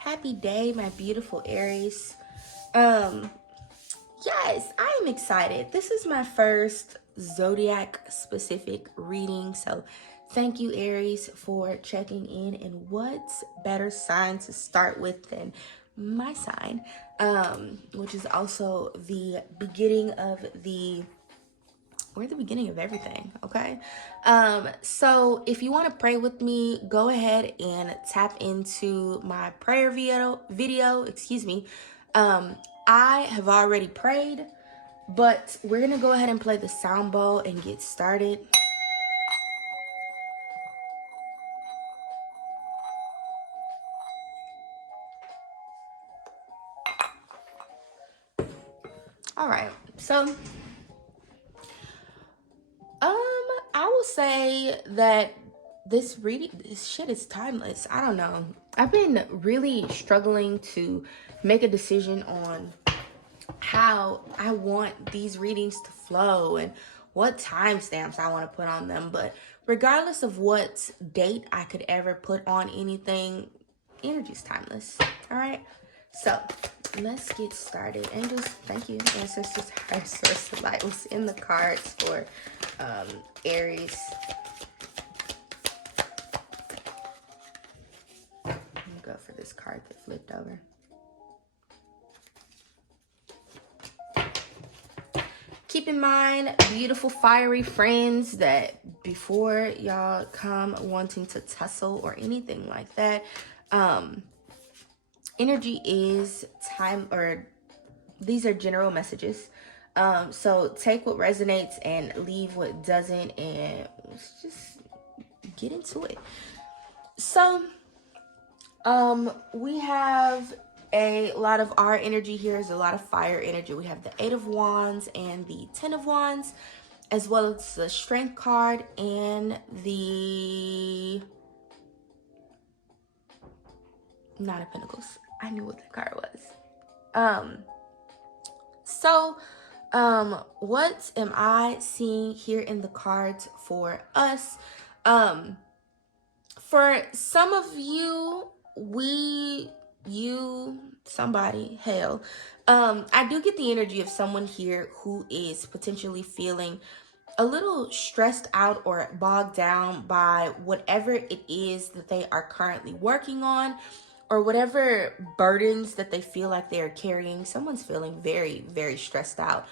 Happy day, my beautiful Aries. Yes, I am excited. This is my first zodiac specific reading, so thank you, Aries, for checking in. And what's better sign to start with than my sign, which is also the beginning of we're at the beginning of everything, okay? So if you want to pray with me, go ahead and tap into my prayer video, excuse me. I have already prayed, but we're gonna go ahead and play the sound bowl and get started. All right, so I will say that this shit is timeless. I don't know. I've been really struggling to make a decision on how I want these readings to flow and what timestamps I want to put on them. But regardless of what date I could ever put on anything, energy is timeless. All right. So let's get started. Angels, thank you. Ancestors, higher source of light was in the cards for Aries. I'm gonna go for this card that flipped over. Keep in mind, beautiful fiery friends, that before y'all come wanting to tussle or anything like that, energy is time, or these are general messages. So take what resonates and leave what doesn't, and let's just get into it. So we have a lot of our energy here is a lot of fire energy. We have the 8 of Wands and the 10 of Wands, as well as the Strength card and the Nine of Pentacles. I knew what that card was. So what am I seeing here in the cards for us? For some of you, somebody, hell, I do get the energy of someone here who is potentially feeling a little stressed out or bogged down by whatever it is that they are currently working on, or whatever burdens that they feel like they are carrying. Someone's feeling very, very stressed out.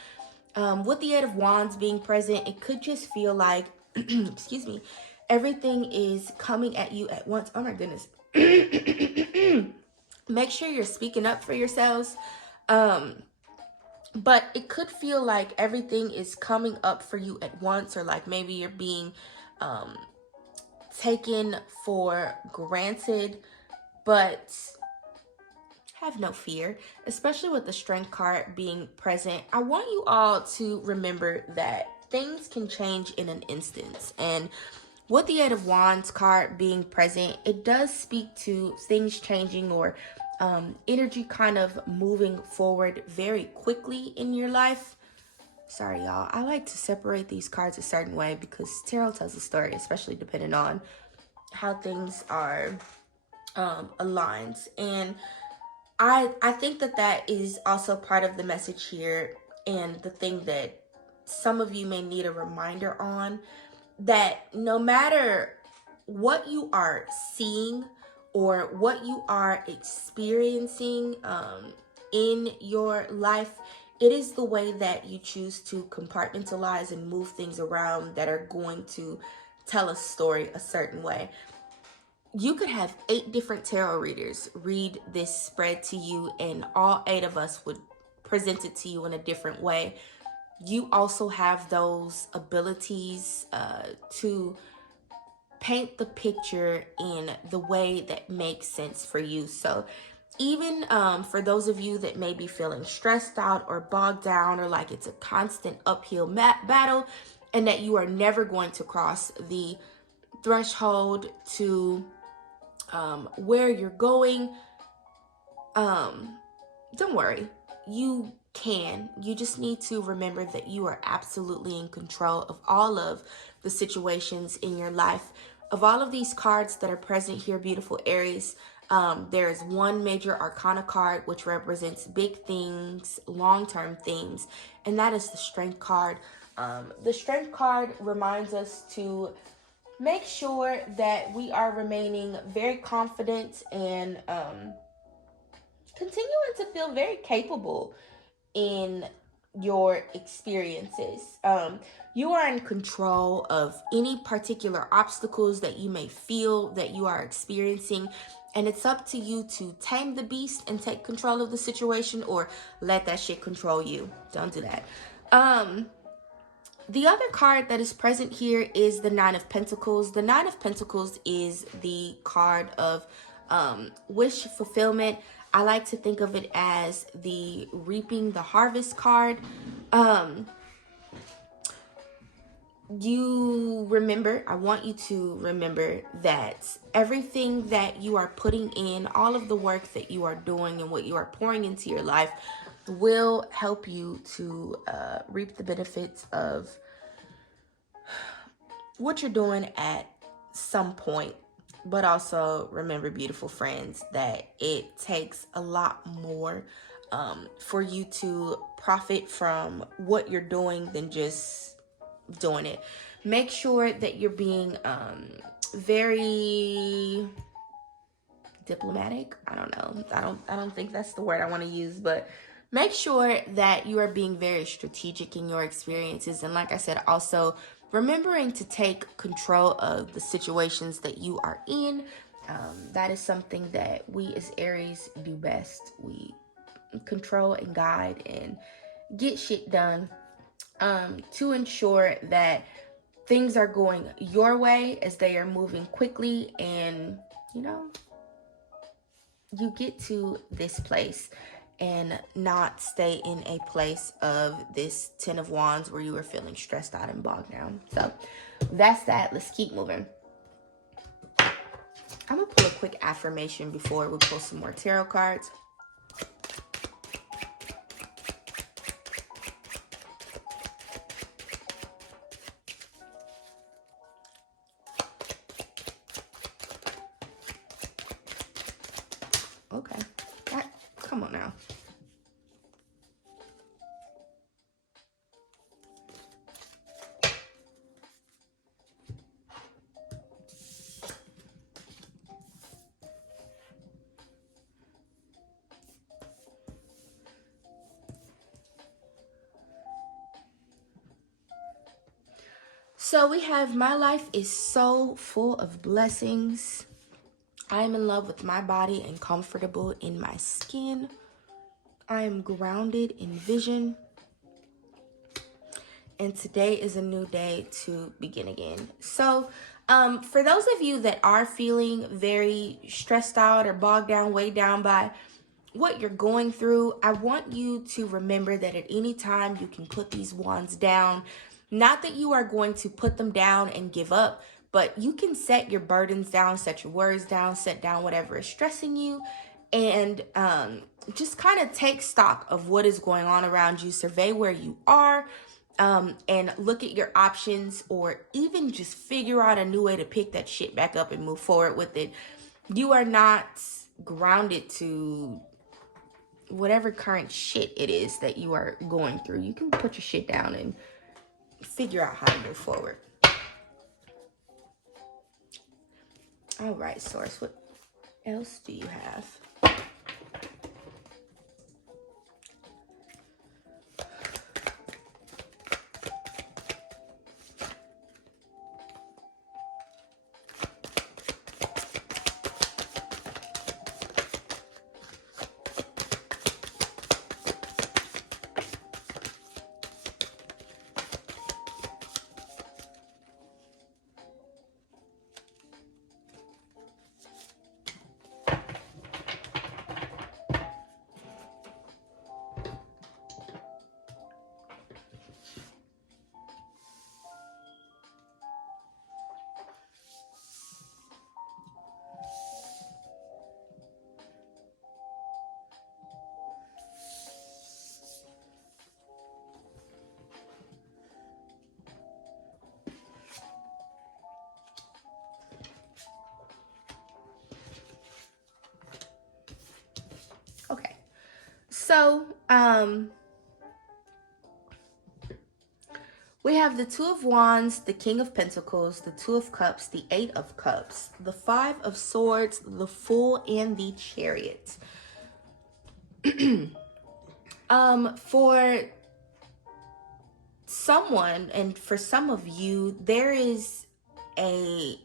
With the 8 of Wands being present, it could just feel like, excuse me, everything is coming at you at once. Oh my goodness. Make sure you're speaking up for yourselves. But it could feel like everything is coming up for you at once, or like maybe you're being taken for granted. But have no fear, especially with the Strength card being present. I want you all to remember that things can change in an instance. And with the 8 of Wands card being present, it does speak to things changing, or energy kind of moving forward very quickly in your life. Sorry, y'all. I like to separate these cards a certain way because tarot tells a story, especially depending on how things are aligned. And I think that is also part of the message here, and the thing that some of you may need a reminder on, that no matter what you are seeing or what you are experiencing in your life, it is the way that you choose to compartmentalize and move things around that are going to tell a story a certain way. You could have 8 different tarot readers read this spread to you, and all 8 of us would present it to you in a different way. You also have those abilities to paint the picture in the way that makes sense for you. So even for those of you that may be feeling stressed out or bogged down, or like it's a constant uphill battle, and that you are never going to cross the threshold to where you're going, don't worry. You can. You just need to remember that you are absolutely in control of all of the situations in your life. Of all of these cards that are present here, beautiful Aries, There's one major arcana card which represents big things, long-term things, and that is the Strength card. The Strength card reminds us to make sure that we are remaining very confident and continuing to feel very capable in your experiences. You are in control of any particular obstacles that you may feel that you are experiencing, and it's up to you to tame the beast and take control of the situation, or let that shit control you. Don't do that. The other card that is present here is the Nine of Pentacles. The Nine of Pentacles is the card of wish fulfillment. I like to think of it as the reaping the harvest card. I want you to remember that everything that you are putting in, all of the work that you are doing and what you are pouring into your life will help you to reap the benefits of what you're doing at some point. But also remember, beautiful friends, that it takes a lot more for you to profit from what you're doing than just doing it. Make sure that you're being very diplomatic. I don't know. I don't think that's the word I want to use, but make sure that you are being very strategic in your experiences. And like I said, also remembering to take control of the situations that you are in. That is something that we as Aries do best. We control and guide and get shit done to ensure that things are going your way as they are moving quickly, and you get to this place and not stay in a place of this Ten of Wands where you are feeling stressed out and bogged down. So that's that. Let's keep moving. I'm gonna pull a quick affirmation before we pull some more tarot cards. Okay, come on now. So we have, my life is so full of blessings. I am in love with my body and comfortable in my skin. I am grounded in vision. And today is a new day to begin again. So for those of you that are feeling very stressed out or bogged down, weighed down by what you're going through, I want you to remember that at any time you can put these wands down. Not that you are going to put them down and give up, but you can set your burdens down, set your worries down, set down whatever is stressing you, and just kind of take stock of what is going on around you, survey where you are, and look at your options, or even just figure out a new way to pick that shit back up and move forward with it. You are not grounded to whatever current shit it is that you are going through. You can put your shit down and figure out how to move forward. All right, Source, what else do you have? So, we have the Two of Wands, the King of Pentacles, the Two of Cups, the Eight of Cups, the Five of Swords, the Fool, and the Chariot. For someone, and for some of you, there is a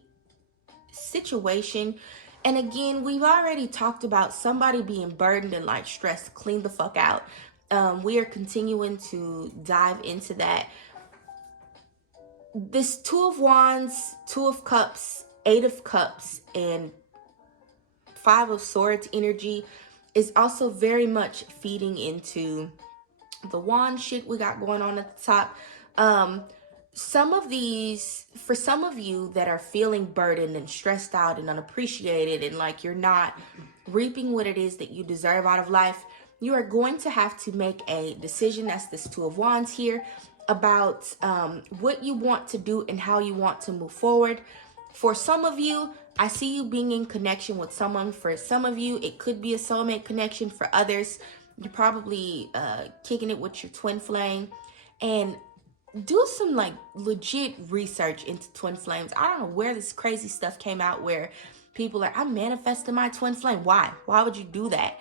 situation, and again, we've already talked about somebody being burdened and like stressed. Clean the fuck out. We are continuing to dive into that. This Two of Wands, Two of Cups, Eight of Cups, and Five of Swords energy is also very much feeding into the wand shit we got going on at the top. Some of these, for some of you that are feeling burdened and stressed out and unappreciated and like you're not reaping what it is that you deserve out of life, you are going to have to make a decision. That's this Two of Wands here, about what you want to do and how you want to move forward. For some of you, I see you being in connection with someone. For some of you, it could be a soulmate connection. For others, you're probably kicking it with your twin flame. And do some like legit research into twin flames. I don't know where this crazy stuff came out where people are, I'm manifesting my twin flame. Why would you do that?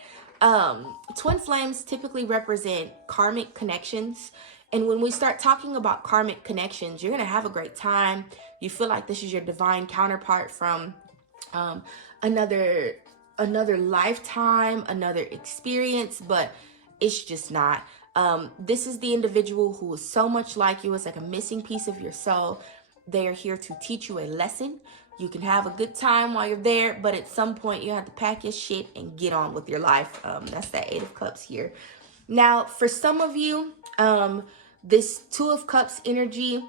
Twin flames typically represent karmic connections. And when we start talking about karmic connections, you're going to have a great time. You feel like this is your divine counterpart from another lifetime, another experience, but it's just not. This is the individual who is so much like you. It's like a missing piece of your soul. They are here to teach you a lesson. You can have a good time while you're there, but at some point you have to pack your shit and get on with your life. That's that Eight of Cups here. Now, for some of you, this Two of Cups energy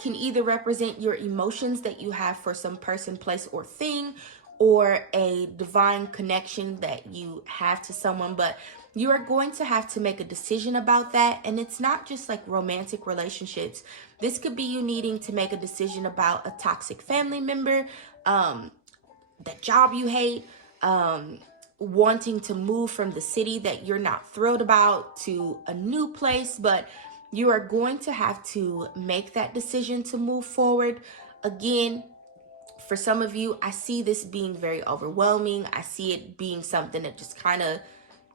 can either represent your emotions that you have for some person, place, or thing, or a divine connection that you have to someone, but you are going to have to make a decision about that. And it's not just like romantic relationships. This could be you needing to make a decision about a toxic family member, that job you hate, wanting to move from the city that you're not thrilled about to a new place, but you are going to have to make that decision to move forward. Again, for some of you, I see this being very overwhelming. I see it being something that just kind of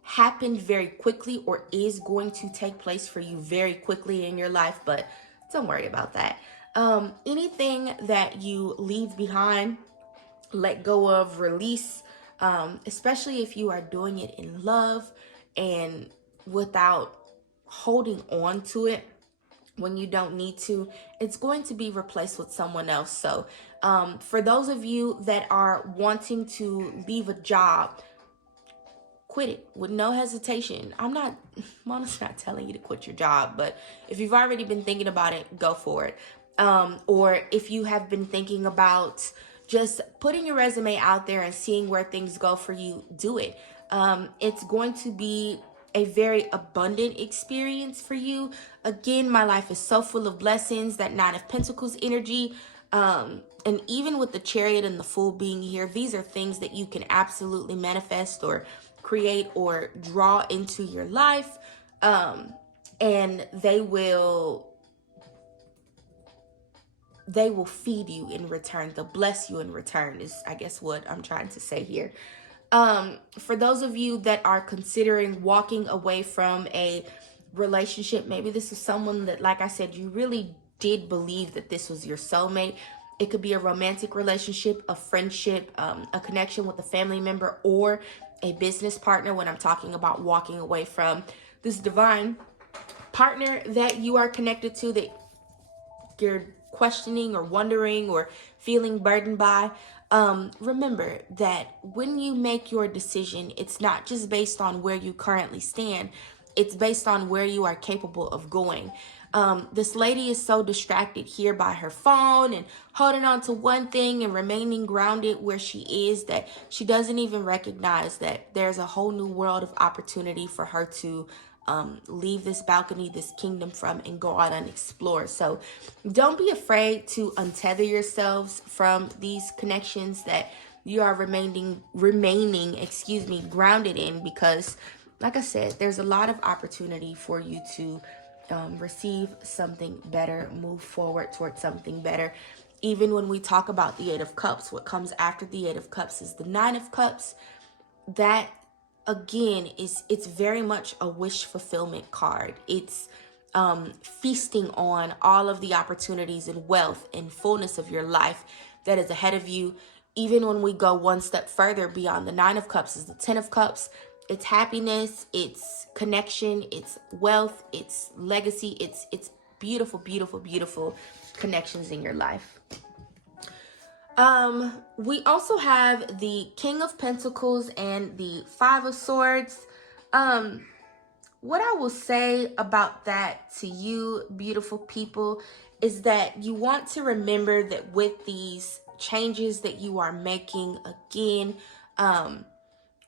happened very quickly or is going to take place for you very quickly in your life, but don't worry about that. Anything that you leave behind, let go of, release, especially if you are doing it in love and without holding on to it when you don't need to, it's going to be replaced with someone else. So for those of you that are wanting to leave a job, quit it with no hesitation. Mama's not telling you to quit your job, but if you've already been thinking about it, go for it. Or if you have been thinking about just putting your resume out there and seeing where things go for you, do it. It's going to be a very abundant experience for you. Again, my life is so full of blessings, that Nine of Pentacles energy. And even with the Chariot and the Fool being here, these are things that you can absolutely manifest or create or draw into your life. And they will feed you in return. They'll bless you in return is, I guess, what I'm trying to say here. For those of you that are considering walking away from a relationship, maybe this is someone that, like I said, you really did believe that this was your soulmate. It could be a romantic relationship, a friendship, a connection with a family member, or a business partner when I'm talking about walking away from this divine partner that you are connected to, that you're questioning or wondering or feeling burdened by. Remember that when you make your decision, it's not just based on where you currently stand. It's based on where you are capable of going. This lady is so distracted here by her phone and holding on to one thing and remaining grounded where she is, that she doesn't even recognize that there's a whole new world of opportunity for her to leave this balcony, this kingdom from, and go out and explore. So don't be afraid to untether yourselves from these connections that you are remaining, grounded in, because like I said, there's a lot of opportunity for you to receive something better, move forward towards something better. Even when we talk about the Eight of Cups, what comes after the Eight of Cups is the Nine of Cups. That again it's very much a wish fulfillment card. It's feasting on all of the opportunities and wealth and fullness of your life that is ahead of you. Even when we go one step further beyond the Nine of Cups is the Ten of Cups. It's happiness, it's connection, it's wealth, it's legacy, it's beautiful, beautiful, beautiful connections in your life. We also have the King of Pentacles and the Five of Swords. What I will say about that to you, beautiful people, is that you want to remember that with these changes that you are making, again,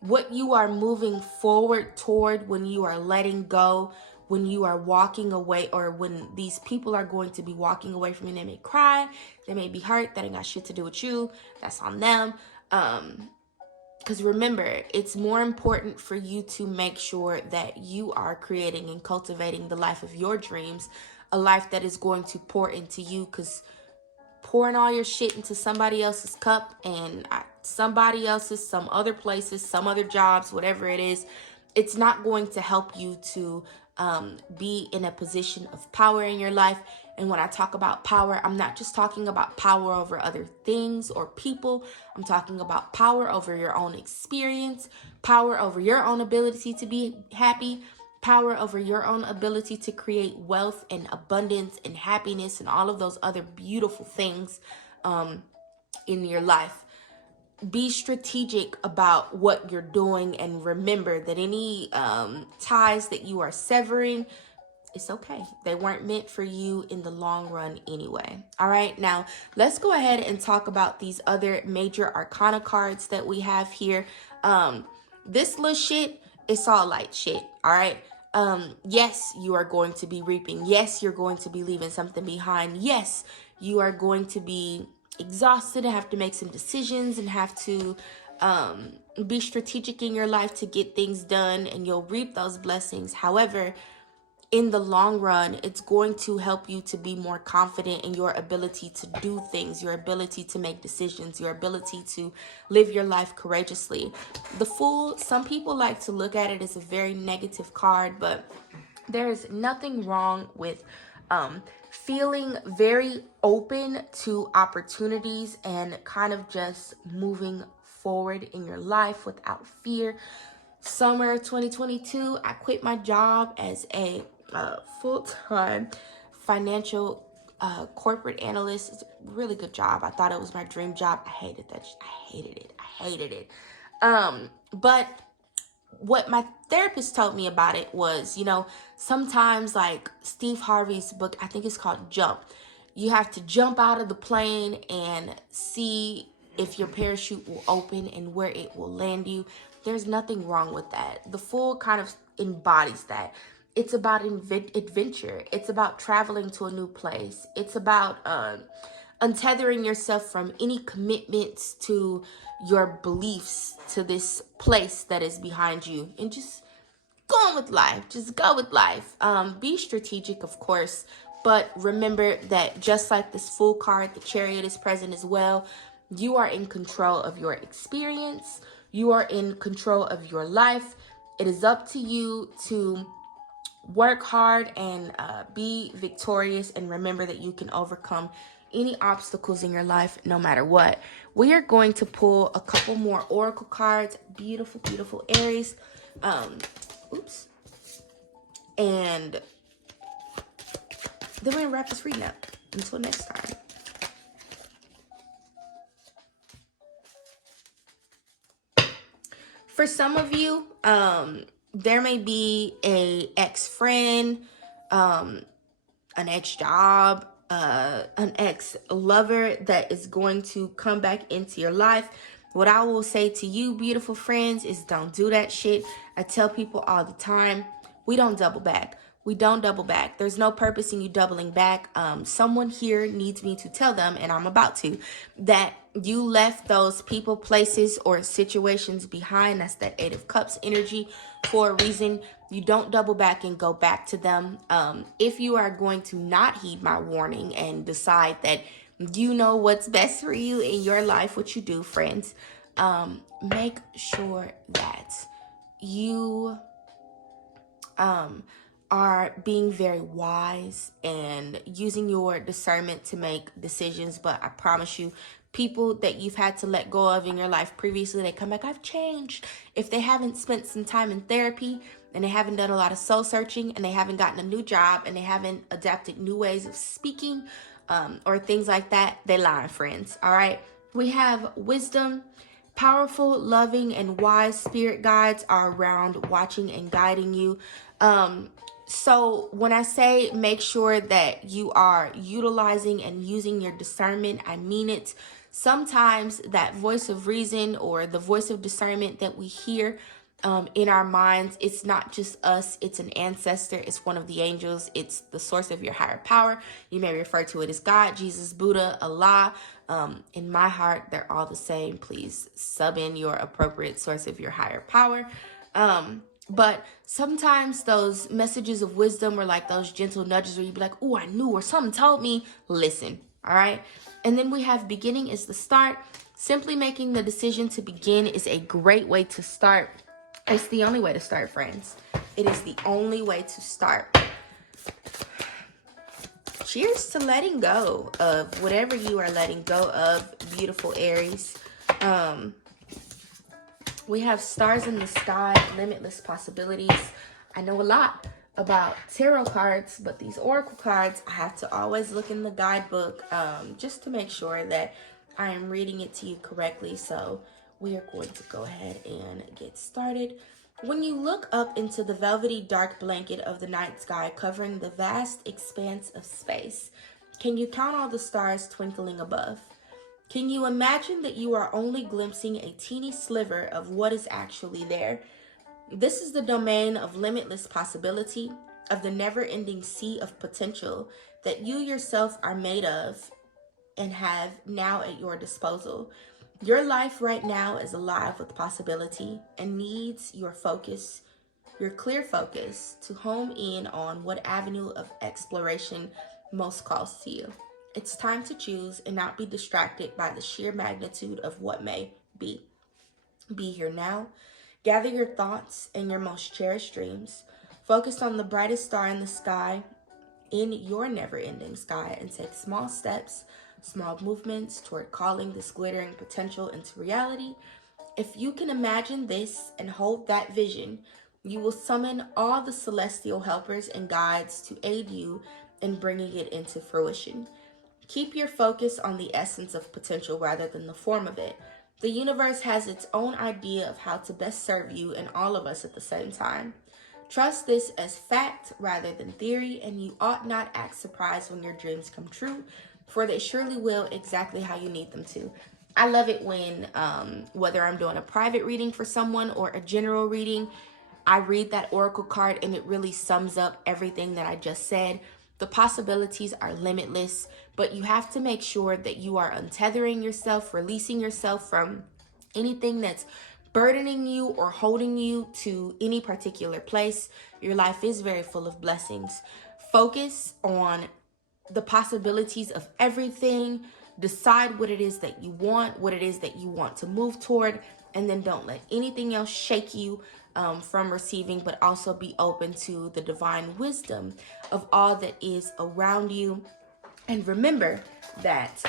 what you are moving forward toward, when you are letting go, when you are walking away, or when these people are going to be walking away from you. They may cry, they may be hurt, that ain't got shit to do with you, that's on them. Because remember, it's more important for you to make sure that you are creating and cultivating the life of your dreams, a life that is going to pour into you. Because pouring all your shit into somebody else's cup, and somebody else's, some other places, some other jobs, whatever it is, it's not going to help you to be in a position of power in your life. And when I talk about power, I'm not just talking about power over other things or people. I'm talking about power over your own experience, power over your own ability to be happy, power over your own ability to create wealth and abundance and happiness and all of those other beautiful things in your life. Be strategic about what you're doing, and remember that any ties that you are severing, it's okay. They weren't meant for you in the long run anyway. All right, now let's go ahead and talk about these other major arcana cards that we have here. This little shit, it's all light shit. All right. Yes, you are going to be reaping. Yes, you're going to be leaving something behind. Yes, you are going to be exhausted and have to make some decisions and have to be strategic in your life to get things done, and you'll reap those blessings. However, in the long run, it's going to help you to be more confident in your ability to do things, your ability to make decisions, your ability to live your life courageously. The Fool, some people like to look at it as a very negative card, but there's nothing wrong with feeling very open to opportunities and kind of just moving forward in your life without fear. Summer 2022, I quit my job as a full-time financial corporate analyst. It's a really good job. I thought it was my dream job. I hated that. I hated it. But what my therapist told me about it was, sometimes, like Steve Harvey's book, I think it's called Jump. You have to jump out of the plane and see if your parachute will open and where it will land you. There's nothing wrong with that. The Fool kind of embodies that. It's about adventure. It's about traveling to a new place. It's about untethering yourself from any commitments to your beliefs, to this place that is behind you, and just going with life. Just go with life. Be strategic, of course, but remember that just like this Fool card, the Chariot is present as well. You are in control of your experience. You are in control of your life. It is up to you to work hard and be victorious, and remember that you can overcome any obstacles in your life no matter what. We are going to pull a couple more oracle cards. Beautiful, beautiful Aries. And then we're gonna wrap this reading up. Until next time. For some of you, there may be a ex-friend, an ex-job, an ex-lover that is going to come back into your life. What I will say to you, beautiful friends, is don't do that shit. I tell people all the time, we don't double back. We don't double back. There's no purpose in you doubling back. Someone here needs me to tell them, and I'm about to, that you left those people, places, or situations behind. That's that Eight of Cups energy for a reason. You don't double back and go back to them. If you are going to not heed my warning and decide that you know what's best for you in your life, what you do, friends, make sure that you are being very wise and using your discernment to make decisions. But I promise you, people that you've had to let go of in your life previously, they come back, I've changed. If they haven't spent some time in therapy and they haven't done a lot of soul searching and they haven't gotten a new job and they haven't adapted new ways of speaking or things like that, they lying, friends. All right. We have wisdom. Powerful, loving, and wise spirit guides are around watching and guiding you. So when I say make sure that you are utilizing and using your discernment, I mean it. Sometimes that voice of reason or the voice of discernment that we hear in our minds, it's not just us, it's an ancestor, it's one of the angels, it's the source of your higher power. You may refer to it as God, Jesus, Buddha, Allah. In my heart, they're all the same. Please sub in your appropriate source of your higher power. But sometimes those messages of wisdom are like those gentle nudges where you be like, oh, I knew, or something told me, listen. All right. And then we have beginning is the start. Simply making the decision to begin is a great way to start. It's the only way to start, friends. It is the only way to start. Cheers to letting go of whatever you are letting go of, beautiful Aries. We have stars in the sky, limitless possibilities. I know a lot about tarot cards, but these oracle cards, I have to always look in the guidebook just to make sure that I am reading it to you correctly. So we are going to go ahead and get started. When you look up into the velvety dark blanket of the night sky covering the vast expanse of space, can you count all the stars twinkling above? Can you imagine that you are only glimpsing a teeny sliver of what is actually there? This is the domain of limitless possibility, of the never-ending sea of potential that you yourself are made of and have now at your disposal. Your life right now is alive with possibility and needs your focus, your clear focus, to home in on what avenue of exploration most calls to you. It's time to choose and not be distracted by the sheer magnitude of what may be. Be here now. Gather your thoughts and your most cherished dreams. Focus on the brightest star in the sky, in your never-ending sky, and take small steps, small movements toward calling this glittering potential into reality. If you can imagine this and hold that vision, you will summon all the celestial helpers and guides to aid you in bringing it into fruition. Keep your focus on the essence of potential rather than the form of it. The universe has its own idea of how to best serve you and all of us at the same time. Trust this as fact rather than theory, and you ought not act surprised when your dreams come true, for they surely will exactly how you need them to. I love it when, whether I'm doing a private reading for someone or a general reading, I read that oracle card and it really sums up everything that I just said. The possibilities are limitless, but you have to make sure that you are untethering yourself, releasing yourself from anything that's burdening you or holding you to any particular place. Your life is very full of blessings. Focus on the possibilities of everything. Decide what it is that you want, what it is that you want to move toward, and then don't let anything else shake you from receiving, but also be open to the divine wisdom of all that is around you. And remember that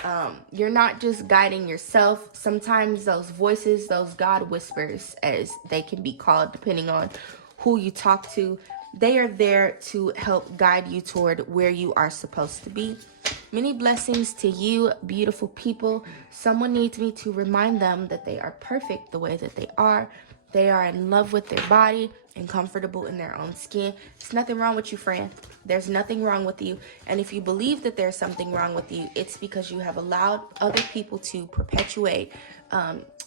you're not just guiding yourself. Sometimes those voices, those God whispers, as they can be called depending on who you talk to, they are there to help guide you toward where you are supposed to be. Many blessings to you, beautiful people. Someone needs me to remind them that they are perfect the way that they are. They are in love with their body and comfortable in their own skin. There's nothing wrong with you, friend. There's nothing wrong with you. And if you believe that there's something wrong with you, it's because you have allowed other people to perpetuate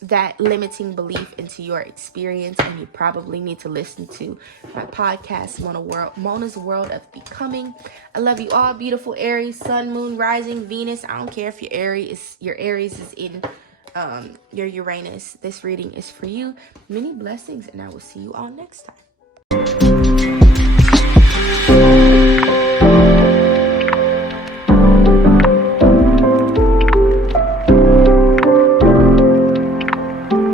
that limiting belief into your experience. And you probably need to listen to my podcast, Mona's World of Becoming. I love you all, beautiful Aries, Sun, Moon, Rising, Venus. I don't care if your Aries is in your Uranus. This reading is for you. Many blessings, and I will see you all next time.